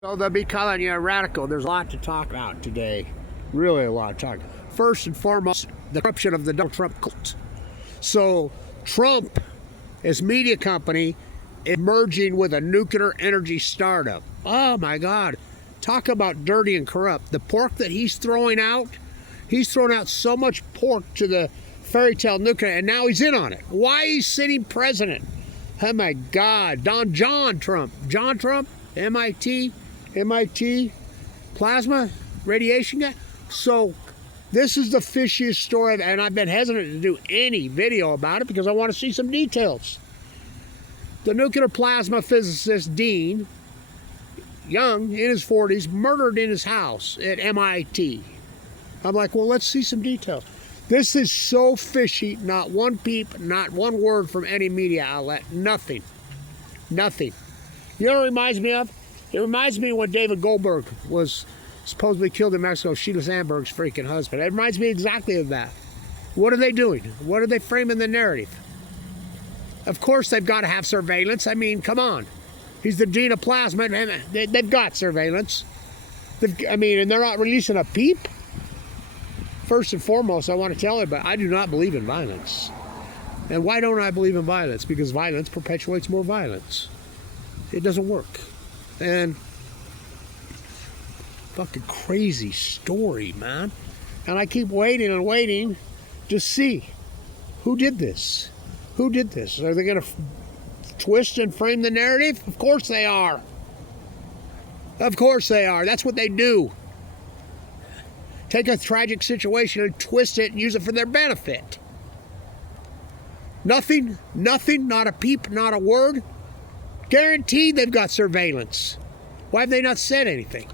So they'll be calling you a radical. There's a lot to talk about today. Really a lot to talk about. First and foremost, the corruption of the Donald Trump cult. So Trump, his media company, is merging with a nuclear energy startup. Oh my God. Talk about dirty and corrupt. The pork that he's throwing out so much pork to the fairy tale nuclear, and now he's in on it. Why he's sitting president? Oh my God. John Trump, MIT plasma radiation guy. So this is the fishiest story, and I've been hesitant to do any video about it because I want to see some details. The nuclear plasma physicist Dean, young, in his 40s, murdered in his house at MIT. I'm like, well, let's see some details. This is so fishy. Not one peep, not one word from any media outlet. Nothing. Nothing. You know what it reminds me of? It reminds me of when David Goldberg was supposedly killed in Mexico, Sheila Sandberg's freaking husband. It reminds me exactly of that. What are they doing? What are they framing the narrative? Of course they've got to have surveillance. I mean, come on. He's the dean of plasma, and they've got surveillance. And they're not releasing a peep? First and foremost, I want to tell you, but I do not believe in violence. And why don't I believe in violence? Because violence perpetuates more violence. It doesn't work. And fucking crazy story, man. And I keep waiting and waiting to see who did this. Who did this? Are they going to twist and frame the narrative? Of course they are. Of course they are. That's what they do. Take a tragic situation and twist it and use it for their benefit. Nothing, not a peep, not a word. Guaranteed they've got surveillance. Why have they not said anything?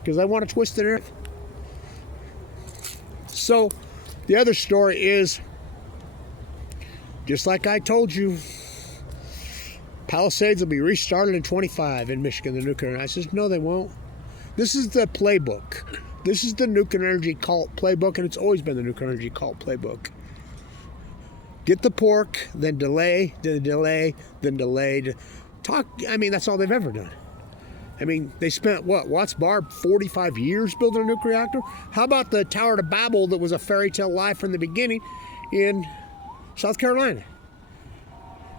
Because they want to twist the narrative. So, the other story is, just like I told you, Palisades will be restarted in 25 in Michigan, the nuclear. And I says, no, they won't. This is the playbook. This is the nuclear energy cult playbook, and it's always been the nuclear energy cult playbook. Get the pork, then delay, then delay, then delayed. That's all they've ever done. They spent, Watts Bar, 45 years building a nuclear reactor? How about the Tower to Babel that was a fairy tale lie from the beginning in South Carolina?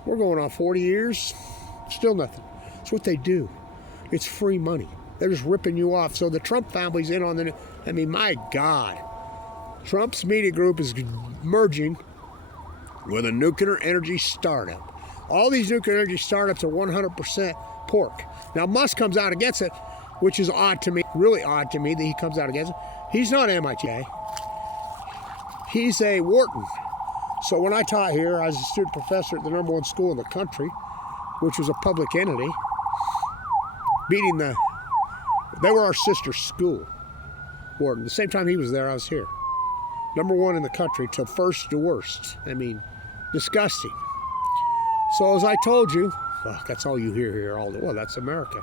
We're going on 40 years, still nothing. It's what they do. It's free money. They're just ripping you off. So the Trump family's in on my God. Trump's media group is merging with a nuclear energy startup. All these nuclear energy startups are 100% pork. Now, Musk comes out against it, which is odd to me, really odd to me that he comes out against it. He's not MIT. He's a Wharton. So when I taught here, I was a student professor at the #1 school in the country, which was a public entity, they were our sister school, Wharton. The same time he was there, I was here. #1 in the country till first to worst. Disgusting. So as I told you, that's all you hear here all the well, that's America.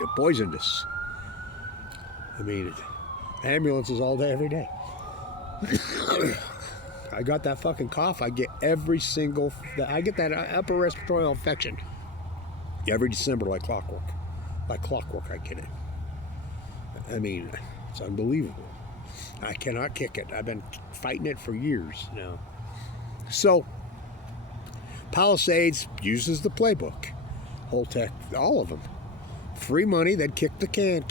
They poisoned us. Ambulances all day, every day. I got that fucking cough. I get that upper respiratory infection every December like clockwork. Like clockwork, I get it. It's unbelievable. I cannot kick it. I've been fighting it for years now. So, Palisades uses the playbook. Holtec, all of them. Free money, then kick the can.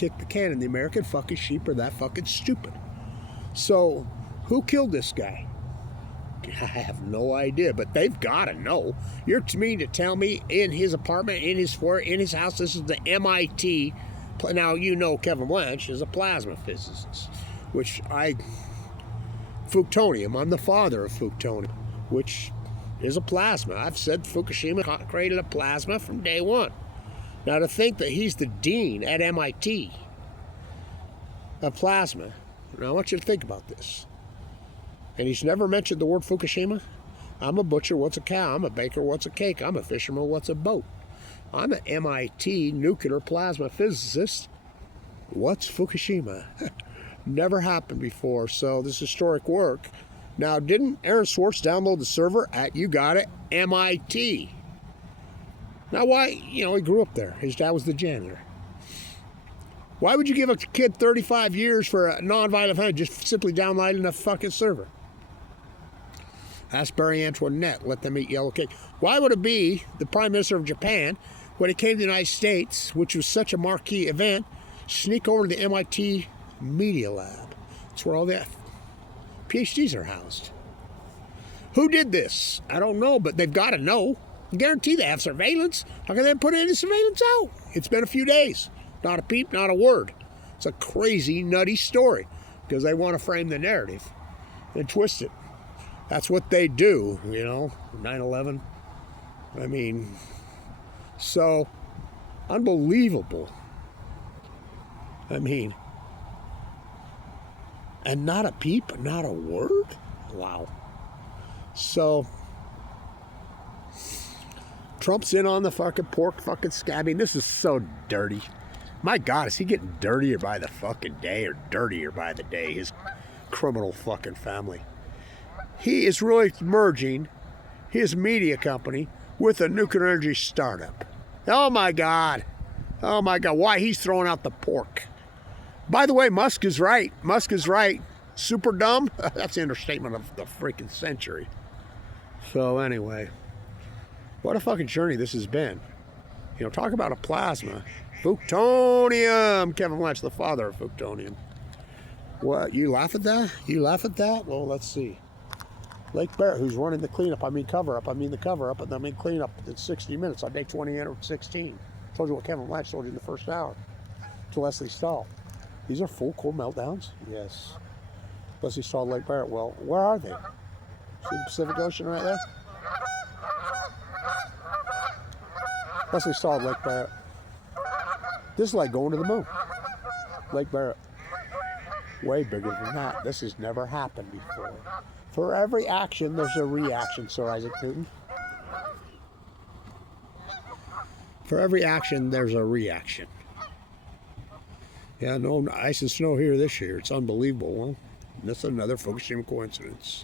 And the American fucking sheep are that fucking stupid. So, who killed this guy? I have no idea, but they've got to know. You're to me to tell me in his apartment, in his house, this is the MIT. Now, Kevin Blanch is a plasma physicist, FUKTONIUM, I'm the father of FUKTONIUM, which is a plasma. I've said Fukushima created a plasma from day one. Now, to think that he's the dean at MIT of plasma, now I want you to think about this. And he's never mentioned the word Fukushima. I'm a butcher, what's a cow? I'm a baker, what's a cake? I'm a fisherman, what's a boat? I'm an MIT nuclear plasma physicist. What's Fukushima? Never happened before, so this historic work. Now, didn't Aaron Swartz download the server at, you got it, MIT? Now, why? He grew up there. His dad was the janitor. Why would you give a kid 35 years for a non-violent offense just simply downloading a fucking server? Ask Barry Antoinette, let them eat yellow cake. Why would it be the Prime Minister of Japan, when he came to the United States, which was such a marquee event, sneak over to the MIT Media Lab? That's where all the PhDs are housed. Who did this? I don't know, but they've got to know. I guarantee they have surveillance. How can they put any surveillance out? It's been a few days. Not a peep, not a word. It's a crazy, nutty story because they want to frame the narrative and twist it. That's what they do, 9/11. I mean, so unbelievable. I mean, and not a peep, not a word? Wow. So, Trump's in on the fucking pork fucking scabbing. This is so dirty. My God, is he getting dirtier by the fucking day or dirtier by the day? His criminal fucking family. He is really merging his media company with a nuclear energy startup. Oh my God. Oh my God. Why? He's throwing out the pork. By the way, Musk is right. Musk is right. Super dumb? That's the understatement of the freaking century. So anyway, what a fucking journey this has been. Talk about a plasma. FUKTONIUM. Kevin Blanch, the father of FUKTONIUM. What? You laugh at that? You laugh at that? Well, let's see. Lake Barrett, who's running the cleanup, the cover-up, and cleanup in 60 minutes on day 16. Told you what Kevin Blanch told you in the first hour. To Leslie Stahl. These are full core meltdowns? Yes. Leslie Stahl, Lake Barrett. Well, where are they? See the Pacific Ocean right there? Leslie Stahl, Lake Barrett. This is like going to the moon. Lake Barrett. Way bigger than that. This has never happened before. For every action, there's a reaction, Sir Isaac Newton. For every action, there's a reaction. Yeah, no ice and snow here this year. It's unbelievable. Well, that's another Fukushima coincidence.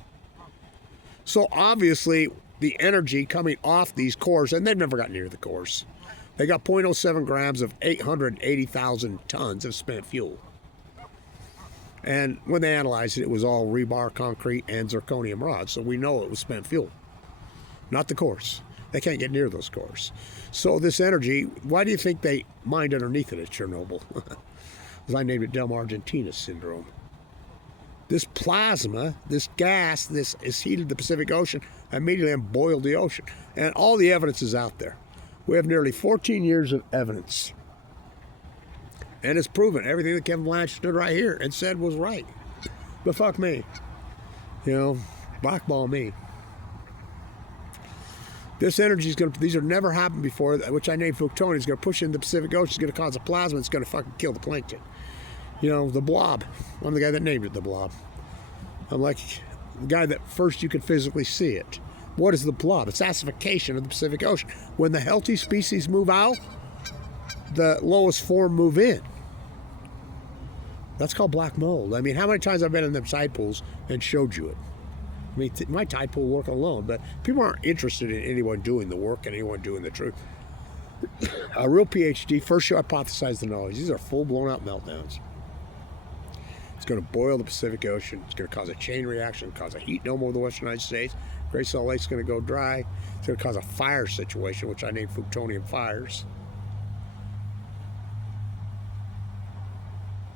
So obviously, the energy coming off these cores, and they've never got near the cores. They got 0.07 grams of 880,000 tons of spent fuel. And when they analyzed it, it was all rebar, concrete, and zirconium rods. So we know it was spent fuel, not the cores. They can't get near those cores. So this energy, why do you think they mined underneath it at Chernobyl? As I named it Delma Argentina syndrome. This plasma, this gas, this is heated the Pacific Ocean immediately and boiled the ocean. And all the evidence is out there. We have nearly 14 years of evidence. And it's proven everything that Kevin Blanch stood right here and said was right. But fuck me. Blackball me. This energy is going to, these have never happened before, which I named FUKTONIUM, is going to push into the Pacific Ocean, it's going to cause a plasma, it's going to fucking kill the plankton. The blob. I'm the guy that named it the blob. I'm like the guy that first you could physically see it. What is the blob? It's acidification of the Pacific Ocean. When the healthy species move out, the lowest form move in. That's called black mold. I mean, how many times I've been in them tide pools and showed you it? I mean, my tide pool work alone, but people aren't interested in anyone doing the work and anyone doing the truth. A real PhD, first you hypothesize the knowledge. These are full blown out meltdowns. It's going to boil the Pacific Ocean. It's going to cause a chain reaction, cause a heat dome over the western United States. Great Salt Lake's going to go dry. It's going to cause a fire situation, which I named FUKTONIUM fires.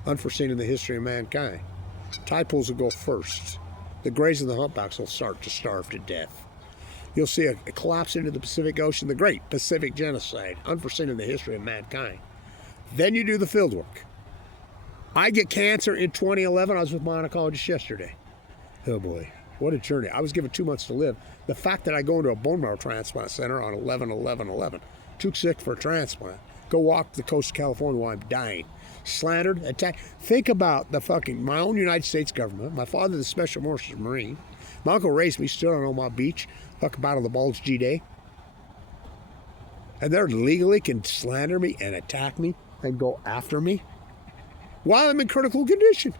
Unforeseen in the history of mankind. Tide pools will go first. The grays and the humpbacks will start to starve to death. You'll see a collapse into the Pacific Ocean, the great Pacific genocide, unforeseen in the history of mankind. Then you do the field work. I get cancer in 2011. I was with my oncologist yesterday. Oh boy, what a journey. I was given 2 months to live. The fact that I go into a bone marrow transplant center on 11/11/11, too sick for a transplant, go walk the coast of California while I'm dying. Slandered, attacked. Think about my own United States government, my father, the Special Forces Marine. My uncle raised me, stood on Omaha Beach, fucking Battle of the Bulge G-Day. And they're legally can slander me and attack me and go after me while I'm in critical condition.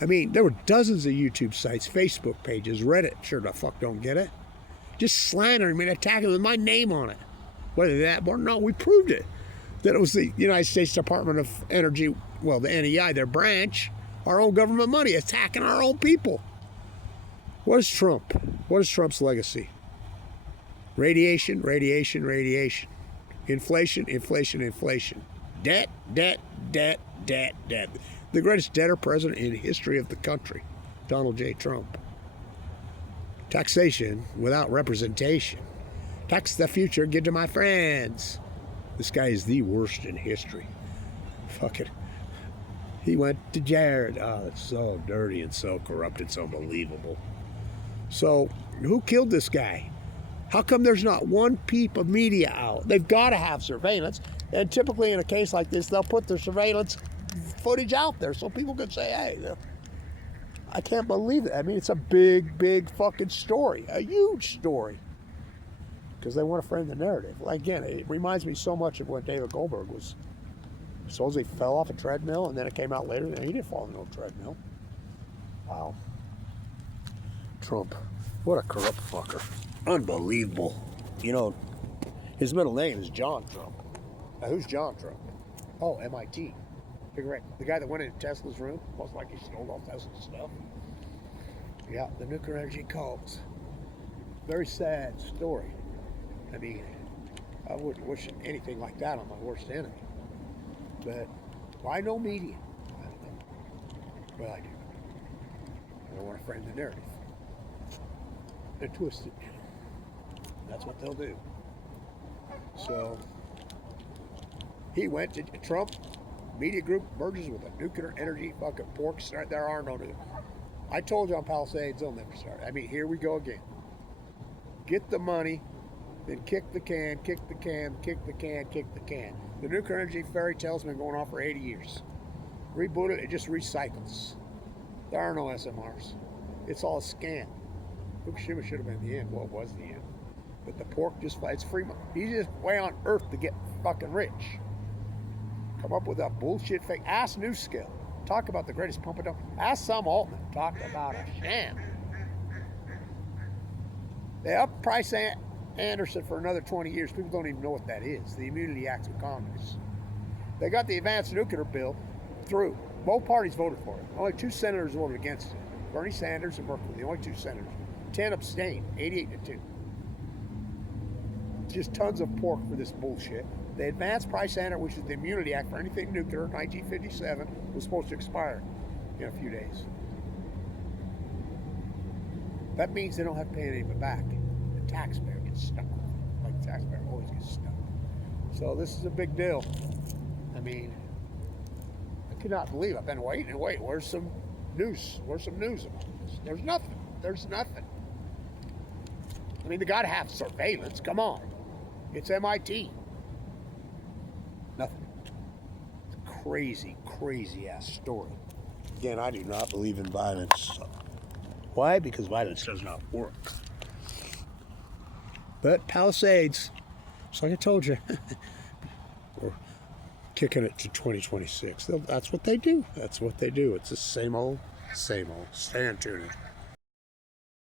I mean, there were dozens of YouTube sites, Facebook pages, Reddit, sure the fuck don't get it. Just slandering me and attacking me with my name on it. Whether that or no, we proved it. that it was the United States Department of Energy, well, the NEI, their branch, our own government money, attacking our own people. What is Trump? What is Trump's legacy? Radiation, radiation, radiation. Inflation, inflation, inflation. Debt, debt, debt, debt, debt. The greatest debtor president in the history of the country, Donald J. Trump. Taxation without representation. Tax the future, give to my friends. This guy is the worst in history. Fuck it. He went to Jared. Oh, it's so dirty and so corrupt. It's unbelievable. So, who killed this guy? How come there's not one peep of media out? They've got to have surveillance. And typically in a case like this, they'll put their surveillance footage out there so people can say, hey, I can't believe it. I mean, it's a big, big fucking story. A huge story. Because they want to frame the narrative. Well, again, it reminds me so much of when David Goldberg was supposedly fell off a treadmill, and then it came out later that he didn't fall on no treadmill. Wow. Trump. What a corrupt fucker. Unbelievable. You know, his middle name is John Trump. Now, who's John Trump? Oh, MIT. Correct. The guy that went into Tesla's room, most like he stole all Tesla's stuff. Yeah, the nuclear energy cults. Very sad story. I mean, I wouldn't wish anything like that on my worst enemy. But why no media? I don't know. Well, I do. I don't want to frame the narrative. They're twisted. That's what they'll do. So, he went to Trump. Media group merges with a nuclear energy fucking pork start. There are no new. I told you on Palisades, they'll never start. I mean, here we go again. Get the money, then kick the can, kick the can, kick the can, kick the can. The nuclear energy fairy tale's been going on for 80 years. Reboot it, it just recycles. There are no SMRs. It's all a scam. Fukushima should have been the end. Well, it was the end. But the pork just fights free money. Easiest way on earth to get fucking rich. Come up with a bullshit fake. Ask New Skill. Talk about the greatest pump and dump. Ask Sam Altman. Talk about a sham. They upped Price Anderson for another 20 years. People don't even know what that is. The Immunity Act of Congress. They got the advanced nuclear bill through. Both parties voted for it. Only 2 senators voted against it. Bernie Sanders and Merkel. The only 2 senators. 10 abstained. 88-2. Just tons of pork for this bullshit. The Advanced Price Standard, which is the Immunity Act for anything nuclear, 1957, was supposed to expire in a few days. That means they don't have to pay any of it back. The taxpayer gets stuck with it. Like the taxpayer always gets stuck. So this is a big deal. I mean, I cannot believe I've been waiting and waiting. Where's some news? Where's some news about this? There's nothing. There's nothing. I mean, they got to have surveillance. Come on. It's MIT. Nothing. It's a crazy, crazy ass story. Again, I do not believe in violence. Why? Because violence does not work. But Palisades, just like I told you, we're kicking it to 2026. That's what they do. That's what they do. It's the same old, same old. Stay tuned.